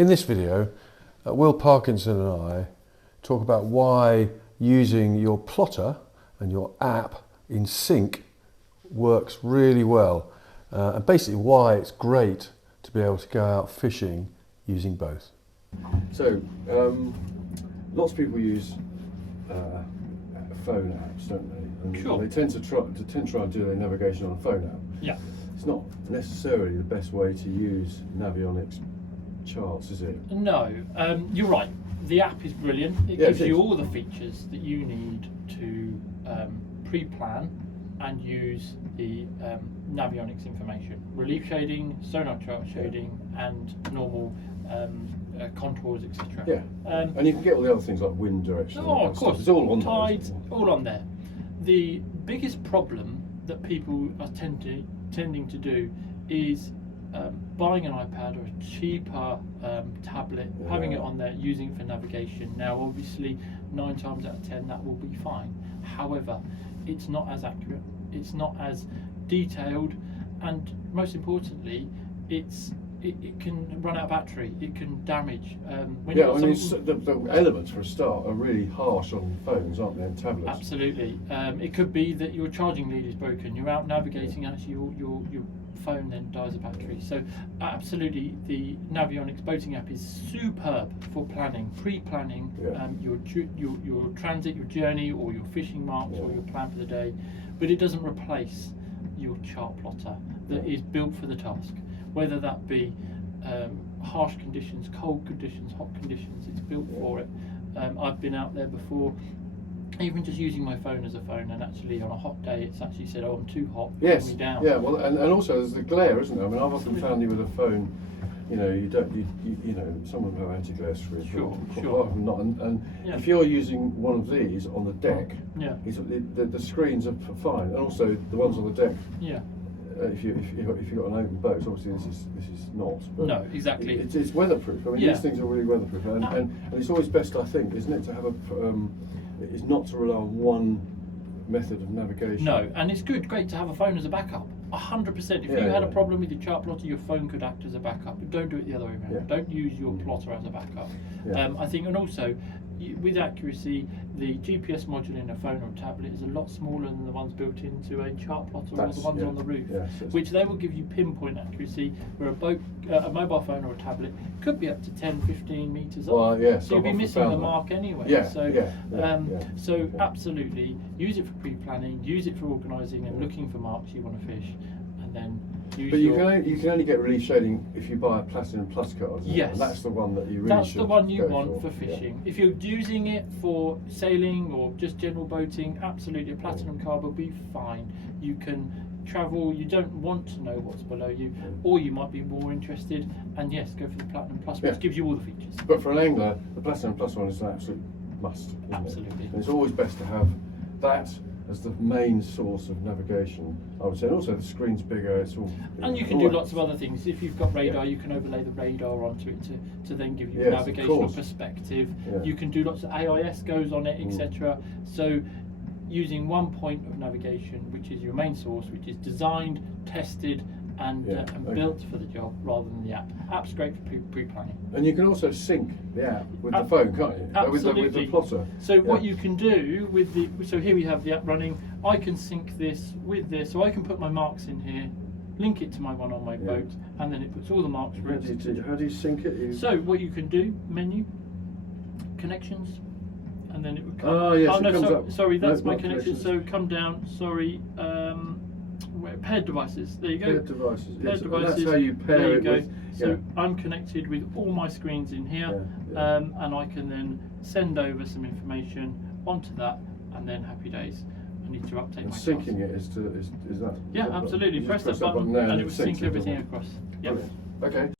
In this video, Will Parkinson and I talk about why using your plotter and your app in sync works really well, and basically why it's great to be able to go out fishing using both. So, lots of people use phone apps, don't they? And Sure. they tend to try and do their navigation on a phone app. Yeah. It's not necessarily the best way to use Navionics charts, is it? No, you're right. The app is brilliant. It Yeah, gives it you is. all the features that you need to pre-plan and use the Navionics information. Relief shading, sonar chart shading, and normal contours, etc. Yeah. And you can get all the other things like wind direction. and all Oh, that of stuff. course. It's all on Tides, those. all on there. The biggest problem that people are tending to do is buying an iPad or a cheaper tablet, having it on there, using it for navigation. Now, obviously, 9 times out of 10 that will be fine. However, it's not as accurate, it's not as detailed, and most importantly, it can run out of battery, it can damage. When Yeah, you've I got mean, something- the elements for a start are really harsh on phones, aren't they, and tablets? Absolutely. It could be that your charging lead is broken. You're out navigating, actually your phone then dies of battery. So absolutely, the Navionics boating app is superb for planning, pre-planning your transit, your journey, or your fishing marks, or your plan for the day. But it doesn't replace your chart plotter that is built for the task. Whether that be harsh conditions, cold conditions, hot conditions, it's built for it. I've been out there before, even just using my phone as a phone, and actually on a hot day it's actually said, oh, I'm too hot, Yes. put me down. Yeah. Well, and also there's the glare, isn't there? I mean, I've often found you with a phone. You know, you know, some of them have anti-glare screens. Sure, but sure. a lot of them not. And Yeah. if you're using one of these on the deck, Yeah. the screens are fine, and also the ones on the deck. Yeah. If you've got an open boat, obviously this is not. But No, exactly. It's weatherproof. I mean, Yeah. these things are really weatherproof, and it's always best, I think, isn't it, to have is not to rely on one method of navigation. No, and it's great to have a phone as a backup. 100%. If you had a problem with your chart plotter, your phone could act as a backup. But don't do it the other way around. Yeah. Don't use your plotter as a backup. Yeah. I think, and also with accuracy, the GPS module in a phone or tablet is a lot smaller than the ones built into a chart plotter or the ones on the roof, which they will give you pinpoint accuracy, where a mobile phone or a tablet could be up to 10-15 meters off. So you'll be missing the mark anyway. So absolutely use it for pre-planning, use it for organising and looking for marks you want to fish, and then use But you can only get relief shading if you buy a Platinum Plus card. Yes. And that's the one that you really That's should the one you go want for fishing. If you're using it for sailing or just general boating, absolutely a Platinum card will be fine. You can travel, you don't want to know what's below you, or you might be more interested, and yes, go for the Platinum Plus, which gives you all the features. But for an angler, the Platinum Plus one is an absolute must. Isn't Absolutely. It? And it's always best to have that as the main source of navigation, I would say. And also the screen's bigger, it's all. And you can do lots of other things. If you've got radar, you can overlay the radar onto it to then give you a navigational perspective. You can do lots of AIS goes on it, etc. So using one point of navigation, which is your main source, which is designed, tested, and built for the job, rather than the app. App's great for pre-planning. And you can also sync the app with the phone, can't you? Absolutely. With the plotter. So what you can do with so here we have the app running. I can sync this with this, so I can put my marks in here, link it to my one on my boat, and then it puts all the marks ready. How do you sync it? So what you can do, menu, connections, and then it would come. Oh yes, it comes no, up. sorry, that's my not connection. connections. So come down. Sorry, paired devices. There you go. Paired devices. Paired Yes. devices. And that's how you pair there you it go. with. So I'm connected with all my screens in here, and I can then send over some information onto that, and then happy days. I need to update And my syncing task. it is that. Yeah, absolutely. You press just that button, there and it will syncs sync it, everything doesn't it? across. Yep. Brilliant. Okay.